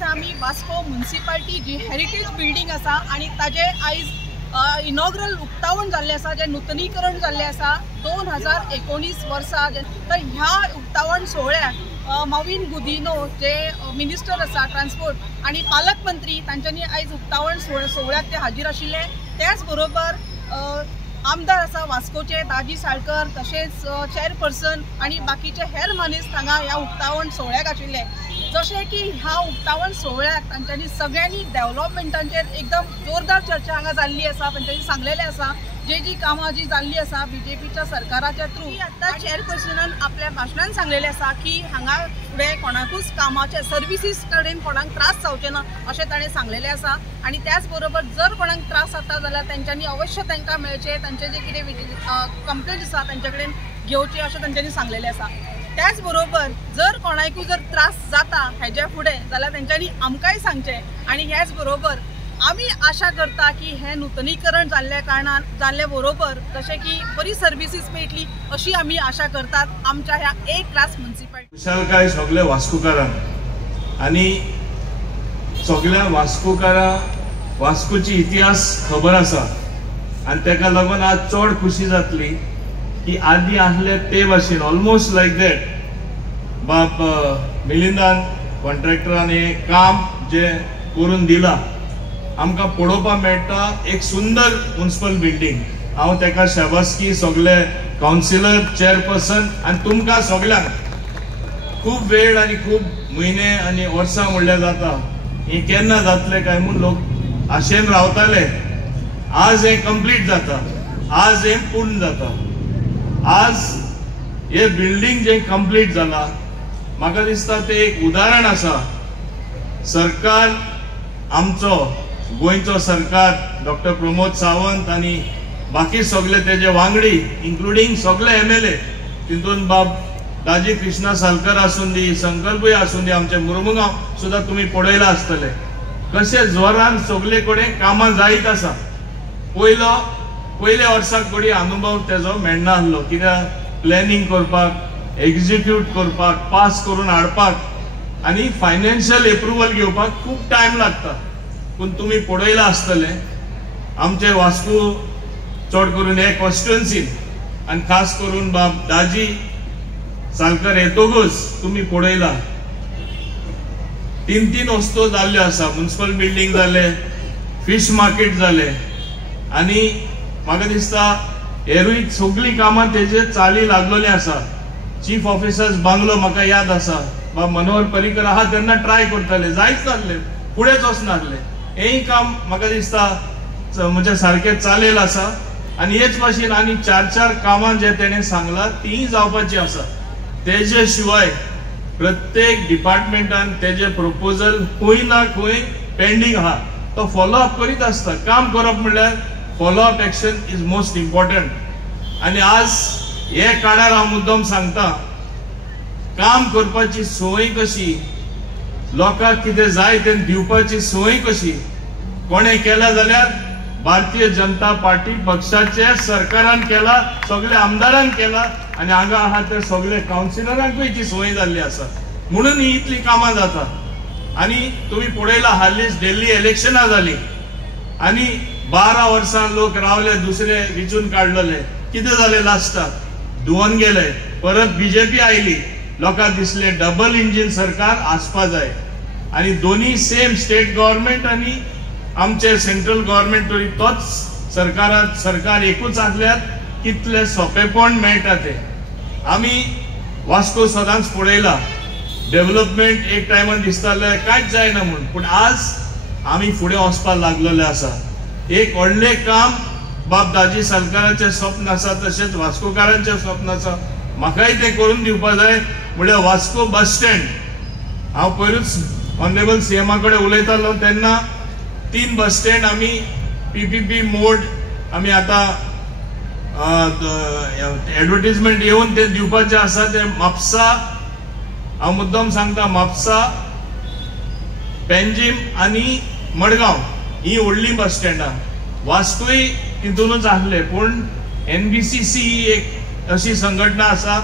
दिसा आमी वास्को म्युनिसिपालिटी जी heritage building आसा आणि ताजे आयज इनॉग्रल उक्तावण जाल्लें आसा, जे नूतनीकरण जाल्लें आसा 2019 वर्सा। तर ह्या उक्तावण सोहळ्याक मॉविन गुदिनो जे मिनिस्टर आसा ट्रान्सपोर्ट आणि पालकमंत्री तांच्यांनी आयज उक्तावण सोहळ्याक ते हाजीर आशिल्ले। त्याच बरोबर आमदार आसा वास्कोचे दाजी साळकर, तशेंच चेअरपर्सन आणि बाकीचे हेर मनीस हांगा ह्या उक्तावण सोहळ्याक आशिल्ले। जशें की ह्या उक्तावण सोहळ्याक तांच्यांनी सगळ्यांनी डेव्हलपमेंटांचेर एकदम जोरदार चर्चा हांगा जाल्ली आसा। तांच्यांनी सांगलेलें आसा जी कामां जी जाल्ली आसा बीजेपीच्या सरकाराच्या थ्रू। आतां चेअरपर्सनान आपल्या भाशणान सांगलेलें आसा की हांगा फुडें कोणाकूच कामाचे सर्विसीस कडेन कोणाक त्रास जावचे ना अशें ताणें सांगलेलें आसा। आणि त्याच बरोबर जर कोणाक त्रास जाता जाल्यार तांच्यांनी अवश्य तांकां मेळचे, तांचे जे कितें कंप्लेंट आसा तांचे कडेन घेवची अशें तांच्यांनी सांगलेलें आसा। त्याच बरोबर जर कोणाकूय जर त्रास जाता हेजे फुडें जाल्यार तांच्यांनी आमकांय सांगचें। आणि ह्याच बरोबर आमी आशा करता की हे नूतनीकरण जाल्ल्या कारणान जाल्ले बरोबर जशें की बरी सर्विसीस मेळटली अशी आमी आशा करतात आमच्या ह्या ए क्लास म्युनिसिपालिटी। विशालकाय सगळे वास्कोकारांक आणि सगळ्या वास्कोकारांक वास्कोची इतिहास खबर आसा आणि तेका लागून आज चड खुशी जातली की आदी आसले ते भाशेन ऑलमोस्ट लायक दॅट बाप मिलिंदान कॉन्ट्रॅक्टरान हे काम जे करून दिला आमकां पळोवपाक मेळटा। एक सुंदर म्युनिसिपल बिल्डिंग। हांव तेका शाबासकी सगळे काउन्सिलर, चेअरपर्सन आणि तुमकां सगळ्यांक खूप वेळ आणि खूप म्हयने आणि वर्सां म्हणल्यार जाता हे केन्ना जातले काय म्हणून लोक आशेन रावताले। आज हे कंप्लीट जाता, आज हे पूर्ण जाता। आज हे बिल्डिंग जे कंप्लीट जाला म्हाका दिसता ते एक उदाहरण आसा। सरकार आमचो गोंयचो सरकार डॉक्टर प्रमोद सावंत आणि बाकी सगळे तेजे वांगडी इन्क्लुडिंग सगळे MLA तितून बाब दाजी कृष्णा सालकर आसून दी, संकल्पय आसून दी, आमचे मुरमुगांव सुद्धा तुम्ही पळयला आसतले कशे जोरान सगळे कडेन कामां जायत आसा। पयल्या वर्साक कोणी अनुभव तेजो मेळना आसलो, कित्याक प्लॅनिंग करपाक, एक्झिक्यूट करपाक, पास करून हाडपाक आणि फायनान्शियल एप्रुवल घेवपाक खूप टायम लागता। पण तुम्ही पळयला आसतले आमचे वास्को चड करून हे कॉन्स्टिट्युएन्सीन आणि खास करून बाब दाजी सालकर येतोगूच तुम्ही पळयला 3 वस्तू जाल्ल्यो आसा। म्युनिसिपल बिल्डिंग जाले, फिश मार्केट जाले आणि म्हाका दिसता हेरूय सगळी कामां तेजे चाली लागलेली आसा। चीफ ऑफिसर्स बांगलो म्हाका याद आसा, बाब मनोहर पर्रीकर आहा तेन्ना ट्राय करताले, जायत नासले, फुडेंच वचनासले। हेय काम म्हाका दिसता म्हणजे सारखे चालेल आसा। आणि हेच भाशेन आनी 4 कामां जे तेणें सांगला तीय जावपाची आसा। तेजे शिवाय प्रत्येक डिपार्टमेंटान तेजे प्रपोजल खंय ना खंय पेंडिंग आहा, तो फॉलोअप करीत आसता। काम करप म्हणल्यार follow up action is most important. आणि आज हे काळार हांव मुद्दम सांगता काम करपाची सोय कशी, लोकांक कितें जाय तें दिवपाची सोय कशी कोणे केला जाल्यार भारतीय जनता पार्टी पक्षाचे सरकारान केला, सगळे आमदारान केला आणि हांगा आहा ते सगळे काउन्सिलरांकूय ती सोय जाल्ली आसा म्हणून ही इतली कामां जाता। आणि तुम्ही पळयला हालींच दिल्ली इलेक्शनां जाली आणि 12 वर्सां लोक रावले, दुसरे विचून काडलेले, कितें जालें लास्टाक धुवन गेले, परत बीजेपी आयली, लोकांक दिसले डबल इंजिन सरकार आसपा जाय आणि दोन्ही सेम स्टेट गव्हर्नमेंट आणि आमचे सेंट्रल गव्हर्नमेंट तोच सरकार एकूच आसल्यार कितले सोपेपण मेळटा ते। आमी वास्को सदांच पळयला डेव्हलपमेंट एक टायमार दिसताले कांयच जायना म्हणून, पण आज आमी फुडें वचपाक लागलेले आसा। एक व्हडलें काम बाब दाजी सालकाराचें स्वप्न आसा, तशेंच वास्कोकारांचें स्वप्न आसा, म्हाकाय तें करून दिवपा जाय। म्हणजे वास्को बस स्टँड हांव पयरूच ऑनरेबल CM कडेन उलयतालो तेन्ना 3 बस स्टँड आमी PPP मोड आमी आतां एडवर्टिजमेंट येवन ते दिवपाचे आसा। ते म्हापसा, हांव मुद्दम सांगता, म्हापसा, पेंजीम आणि मडगांव ही व्हडली बस स्टँडां। वास्कोय तितूनच आसले, पण NBCC ही एक अशी संघटना आसा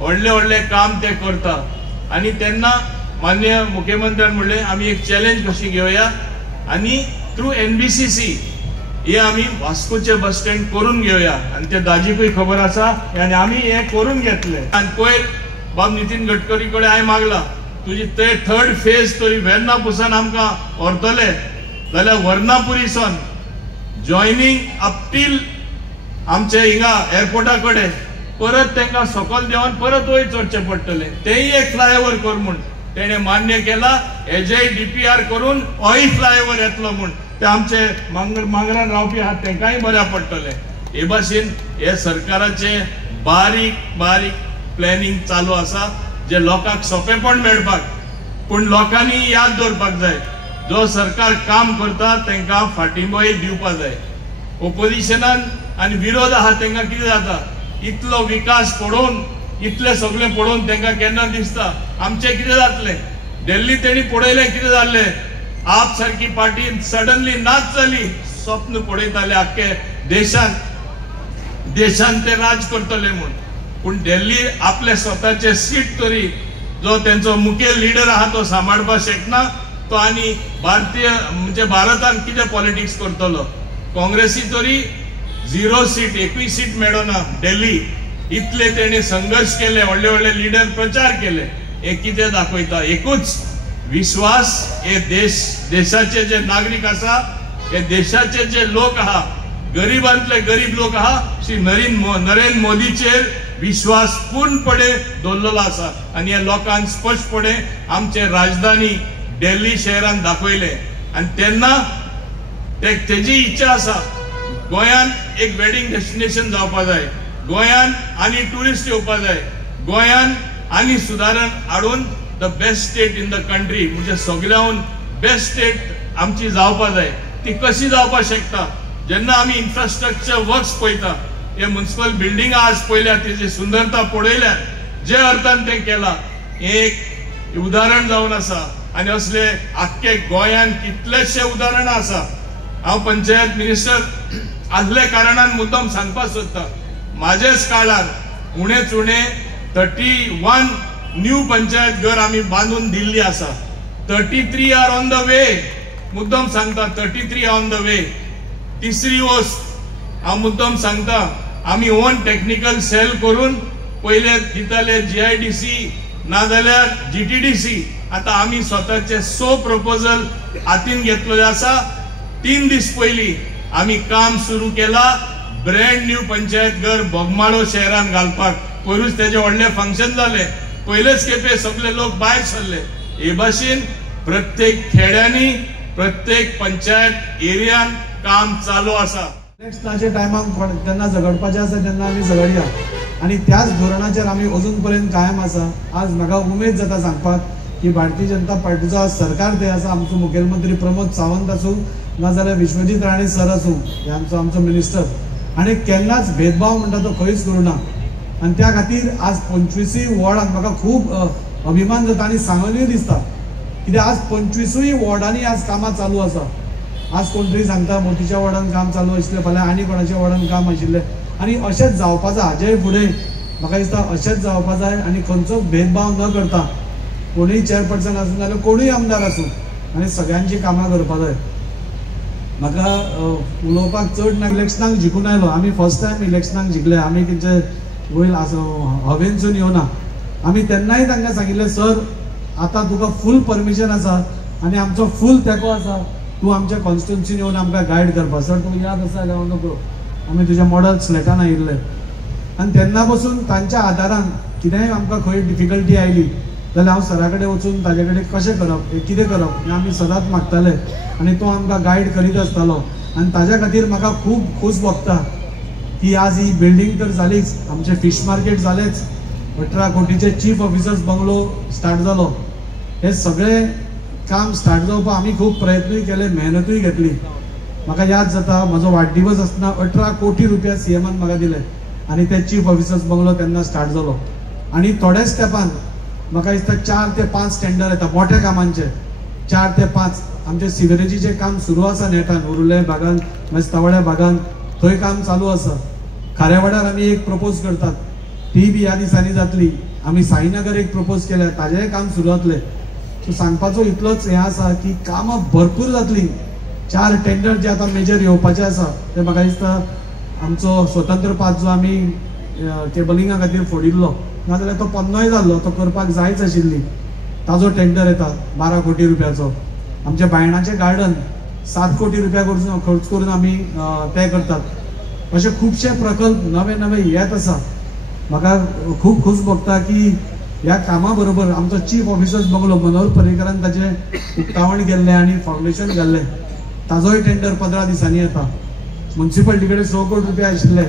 व्हडले काम ते करता आणि तेन्ना माननीय मुख्यमंत्र्यान म्हणले आम्ही एक चॅलेंज कशी घेऊया आणि थ्रू NBCC हे आम्ही वास्कोचे बस स्टँड करून घेऊया आणि ते दाजीकूय खबर आसा आणि आम्ही हे करून घेतले आणि पयर बाब नितीन गडकरी कडे हांवें मागला तुजी ते 3rd फेज तरी वेर्नापुसान आमकां व्हरतले जाल्यार वर्नापुरीसान जॉयनिंग अप टील आमचे हिंगा एअरपोर्टा कडेन परत तांकां सकयल देवन परत वयर चडचें पडटलें तेय एक फ्लायओव्हर कर म्हूण तेणे मान्य केला हेजेय DPR करून होय फ्लायओव्हर येतलो म्हूण ते आमचे मांगरान रावपी आहात तांकांय बऱ्या पडटले हे भाशेन हे सरकाराचे बारीक बारीक प्लॅनिंग चालू आसा जे लोकांक सोंपेपण मेळपाक पूण लोकांनी याद दवरपाक जाय जो सरकार काम करता तांकां फाटिंबोय दिवपाक जाय ओपोजिशनान आनी विरोध आहा तांकां कितें जाता इतलो विकास पळोवन इतले सगळे पळोवन तांकां केन्ना दिसता आमचें कितें जातलें दिल्ली तेणी पळयलें कितें जाल्लें आप सारकी पार्टी सडनली नाच जाली स्वप्न पळयताले आख्खे देशान ते राज करतले म्हूण पूण दिल्ली आपले स्वताचे सीट तरी जो त्यांचो मुखेल लीडर आहा तो सांबाळपाक शकना तो आनी भारतीय म्हणजे भारतान कितें पॉलिटिक्स करतलो काँग्रेसी तरी 0 सीट 21 सीट मेळना दिल्ली इतले तेणे संघर्ष केले व्हडले व्हडले लीडर प्रचार केले हे कितें दाखयता एकूच विश्वास हे देशाचे जे नागरिक आसा हे देशाचे जे लोक आहा गरीबांतले गरीब लोक आहा श्री नरेंद्र मोदीचेर विश्वास पूर्णपणे दवरलेलो आसा आनी हे लोकांक स्पष्टपणे आमचे राजधानी दिल्ली शहरान दाखयले आनी तेन्ना तेजी इच्छा आसा गोंयान एक वेडिंग डेस्टिनेशन जावपाक जाय गोंयान आनी टुरिस्ट येवपाक जाय गोंयान आनी सुदारण हाडून the best state in the country म्हणजे सगळ्याहून बेस्ट स्टेट आमची जावपाक जाय ती कशी जावपाक शकता जेन्ना आमी इन्फ्रास्ट्रक्चर वर्क्स पळयता हे म्युनिसिपल बिल्डिंग आज पळयल्या तेजी सुंदरता पळयल्या जे अर्थान ते केला एक उदाहरण जावन आसा आनी असले आख्खे गोंयान कितलेशे उदाहरणां आसा हांव पंचायत मिनिस्टर आसले कारणान मुद्दम सांगपाक सोदता माझेच काळार उणेच उणे 31 न्यू पंचायत घर आम्ही बांधून दिल्ली आसा 33 आर ऑन द वे मुद्दम सांगता 33 ऑन द वे तिसरी वस्त हांव मुद्दम सांगता आम्ही ओन टेक्निकल सेल करून पहिले दिताले GIDC नाजाल्यार GTDC आता आम्ही स्वतःचे 100 प्रपोजल हातीन घेतलेले आसा 3 दीस पयली आम्ही काम सुरू केला ब्रँड न्यू पंचायत घर बोगमाळो शहरान घालपाक पयरूच तेजे व्हडले फंक्शन जाले पहिलेच खेपे सगळे लोक भायर सरले हे भाशेन प्रत्येक खेड्यांनी प्रत्येक पंचायत एरियान काम चालू आसा इलेक्शनाच्या टायमाक जेन्ना झगडपाचें आसा तेन्ना आमी झगडया आनी त्याच धोरणाचेर आमी अजून पर्यंत कायम आसा आज म्हाका उमेद जाता सांगपाक की भारतीय जनता पार्टीचो आज सरकार ते आसा आमचो मुखेलमंत्री प्रमोद सावंत आसूं नाजाल्यार विश्वजीत राणे सर आसूं हे आमचो मिनिस्टर आनी केन्नाच भेदभाव म्हणटा तो खंयच करूना आनी त्या खातीर आज 25वी वॉर्डांत म्हाका खूब अभिमान जाता आनी सांगनूय दिसता कित्याक आज 25वी वॉर्डांनी आज कामां चालू आसा आज कोण तरी सांगता मोतीच्या वॉर्डान काम चालू आशिल्लें फाल्यां आनी कोणाच्या वॉर्डान काम आशिल्लें आनी अशेंच जावपा जाय हाजेय फुडें म्हाका दिसता अशेंच जावपा जाय आनी खंयचोच भेदभाव न करता कोणूय चेअरपर्सन आसूं नाजाल्यार कोणूय आमदार आसूं आनी सगळ्यांची कामां करपा जाय म्हाका उलोवपाक चड ना इलेक्शनाक जिखून आयलो आमी फर्स्ट टायम इलेक्शनाक जिखले आमी तेंचे वयर हवेनसून येवना आमी तेन्नाय तांकां सांगिल्लें सर आतां तुका फूल परमिशन आसा आनी आमचो फूल तेंको आसा तूं आमच्या कॉन्स्टिट्युन्सीन येवन आमकां गायड करपा सर तूं याद आसा गांव नको आमी तुज्या मॉडल स्लेटान आयिल्ले आनी तेन्ना पासून तांच्या आदारान कितेंय आमकां खंय डिफिकल्टी आयली जाल्यार हांव सरा कडेन वचून ताजे कडेन कशें करप हें कितें करप हें आमी सदांच मागताले आनी तो आमकां गायड करीत आसतालो आनी ताज्या खातीर म्हाका खूब खूश भोगता की आज ही बिल्डिंग तर जालीच आमचे फिश मार्केट जालेच 18 कोटीचे चीफ ऑफिसर्स बंगलो स्टार्ट जालो हे सगळे काम स्टार्ट जावपाक आमी खूब प्रयत्नूय केले मेहनतूय घेतली म्हाका याद जाता म्हजो वाडदिवस आसतना 18 कोटी रुपया CMन म्हाका दिले आनी ते चीफ ऑफिसर्स बंगलो तेन्ना स्टार्ट जालो आनी थोड्याच स्टेपान म्हाका दिसता 4 ते 5 टेंडर येता मोठ्या कामांचे 4 ते 5 आमचे सिवरेजीचे काम सुरू आसा नेटान उरुले भागान मेस्तावड्या भागान थंय काम चालू आसा खारेवाड्यार आमी एक प्रपोज करतात ती बी ह्या दिसांनी जातली आमी साईनगर एक प्रपोज केल्या ताजेय काम सुरू जातले सो सांगपाचो इतलोच हें आसा की कामां भरपूर जातली. 4 टेंडर जे आतां मेजर येवपाचे आसा ते म्हाका दिसता आमचो स्वतंत्र पास जो आमी केबलिंगा खातीर फोडिल्लो नाजाल्यार तो पन्नोय जाल्लो, तो करपाक जायच आशिल्ली. ताजो टेंडर येता 12 कोटी रुपयाचो. आमच्या बायणाचें गार्डन 7 कोटी रुपया खर्च करून आमी ते करतात. अशे खुबशे प्रकल्प नवे नवे येत आसा. म्हाका खूब खूश भोगता की ह्या कामा बरोबर आमचो चीफ ऑफिसर्स बंगलो मनोहर पर्रीकरान ताचें उक्तावण केल्लें आनी फावंडेशन घाल्लें. ताजोय टेंडर 15 दिसांनी येता. म्युन्सिपालिटी कडेन 100 कोटी रुपया आशिल्ले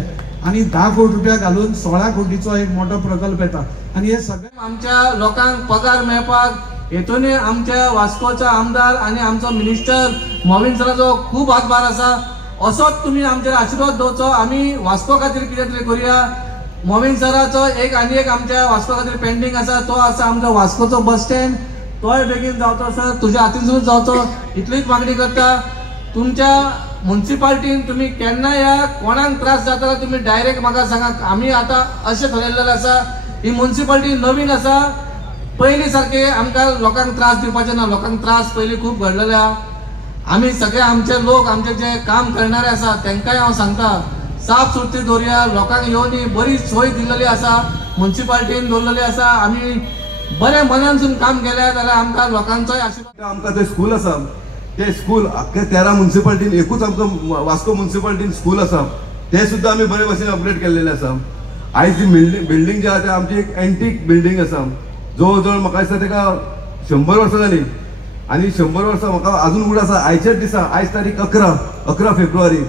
आनी 10 कोटी रुपया घालून 16 कोटीचो एक मोठो प्रकल्प येता. आनी हे सगळे आमच्या लोकांक पगार मेळपाक हेतूनय आमच्या वास्कोचा आमदार आनी आमचो मिनिस्टर मोविन सराचो खूब हातभार आसा. असोच तुमी आमचेर आशिर्वाद दवरचो. आमी वास्को खातीर कितें तरी करुया. मोविन सराचो आनी एक आमच्या वास्को खातीर पेंडींग आसा, तो आसा आमचो वास्कोचो बस स्टँड. तोय बेगीन जावचो सर, तुज्या हातीनसून जावचो इतलीच मागणी करता. तुमच्या म्युन्सिपालिटीन तुम्ही केन्ना या कोणाक त्रास जाता जाल्यार तुम्ही डायरेक्ट म्हाका सांगा. आमी आतां अशें ठरयल्लें आसा ही म्युन्सिपालिटी नवीन आसा. पयलीं सारके आमकां लोकांक त्रास दिवपाचे ना. लोकांक त्रास पयलीं खूब घडलेले आहा. आमी सगळे आमचे लोक आमचे जे काम करणारे आसा तांकांय हांव सांगता साफ सुथरी दवरया. लोकांक येवन बरी सोय दिल्ली आसा, म्युन्सिपालिटीन दवरलेली आसा. आमी बरे मनानसून काम केलें जाल्यार आमकां लोकांचोय आशिर्वाद. आमकां ते स्कूल आसा, ते स्कूल अख्ख्या 13 म्युन्सिपालिटीन एकूच आमकां वास्को म्युन्सिपालिटीन स्कूल आसा, ते सुद्दां आमी बरे भशेन अपग्रेड केल्लेले आसा. आयज जी बिल्डींग जी आसा ती आमची एक एंटीक बिल्डींग आसा. जवळ जवळ म्हाका दिसता तेका 100 वर्सां जाली आनी 100 वर्सां म्हाका अजून उगड आसा. आयच्याच दिसा आयज तारीख 11 फेब्रुवारी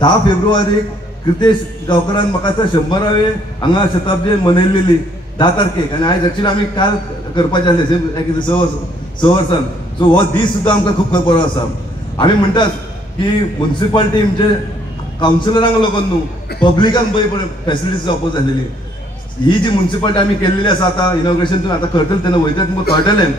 10 फेब्रुवारीक कृतेश गांवकारान म्हाका दिसता 100वे हांगा शताब्दी मनयल्लेली 10 तारखेक. आनी आयज एक्चुअली आमी काल करपाचे आसले 6 वर्सां. सो हो दीस सुद्दां आमकां खूब बरो आसा. आमी म्हणटात की म्युन्सिपालिटी म्हणजे कावन्सिलरांक लागून न्हू, पब्लिकांक बरी फॅसिलिटीज जावपाक जाय आसलेली. ही जी म्युन्सिपालिटी आमी केल्लेली आसा आतां इनॉग्रेशन आतां करतले तेन्ना वयता तुमकां कळटलें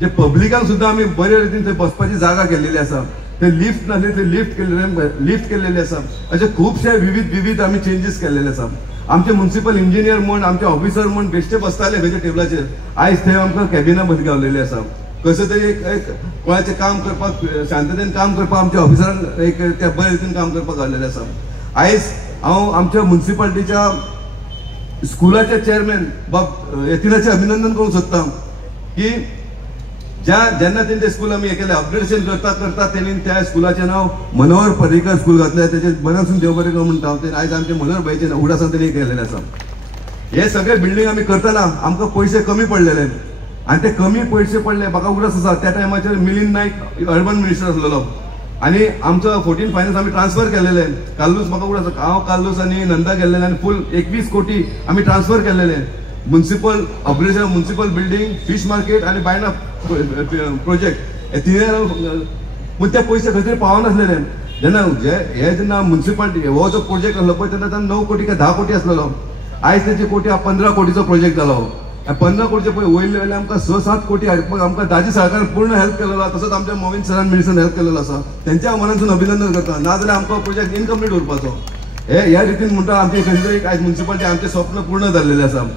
जे पब्लिकांक सुद्दां आमी बरे रितीन थंय बसपाची जागा केल्लेली आसा. ते लिफ्ट नासले ते लिफ्ट केल्लेले आसा. अशे खुबशे विविध आमी चेंजीस केल्लेले आसा. आमचे म्युन्सिपल इंजिनियर म्हण आमचे ऑफिसर म्हण बेश्टे बसताले खंयच्या टेबलाचेर. आयज थंय आमकां कॅबिना मदीं गावलेली आसा. कशें तरी एक कोणाचें काम करपाक शांततेन काम करपाक आमच्या ऑफिसरांक एक त्या बरे रितीन काम करपाक घाल्लेलें आसा. आयज हांव आमच्या म्युन्सिपालिटीच्या स्कुलाचे चेअरमॅन बाब यतिनाचें अभिनंदन करूंक सोदतां की जेन्ना तेणी ते स्कूल आमी हे केलें अपग्रेडेशन करता तेणी त्या स्कुलाचें नांव मनोहर पर्रीकर स्कूल घातलें. तेचे मनासून देव बरें करूं म्हणटा हांव. आयज आमचे मनोहर भाईचे उगडासान तेणी केल्लेलें आसा. हे सगळे बिल्डींग आमी करतना आमकां पयशे कमी पडलेले आनी ते कमी पयशे पडले म्हाका उगडास आसा. त्या टायमाचेर मिलिंद नायक अर्बन मिनिस्टर आसलेलो आनी आमचो 14 फायनान्स आमी ट्रान्सफर केलेले. काल्लूस म्हाका उगडास आसा हांव काल्लूस आनी नंदा गेल्लेले आनी फूल 21 कोटी आमी ट्रान्सफर केलेले. Municipal upgradation municipal building, fish market आनी बायना प्रोजेक्ट हे तिने. पूण ते पयशे खंय तरी पावनासलेले. जेन्ना म्युन्सिपालिटी हो जो प्रोजेक्ट आसलो पळय तेन्ना 9 कोटी काय 10 कोटी आसलेलो. आयज तेची कोटी 15 कोटीचो प्रोजेक्ट जालो. 15 कोटीचे पळय वयले वयले आमकां 6-7 कोटी आमकां ताजी सरकारान पूर्ण हेल्प केलेलो. तसोच आमच्या मोविन सरान मिनिस्टरान हेल्प केलेलो आसा. तेंच्या मनासून अभिनंदन करता. नाजाल्यार आमकां प्रोजेक्ट इनकम्प्लीट उरपाचो. ह्या रितीन म्हणटा आमची खंय तरी आयज म्युन्सिपालिटी आमचें स्वप्न पूर्ण जाल्लेलें आसा.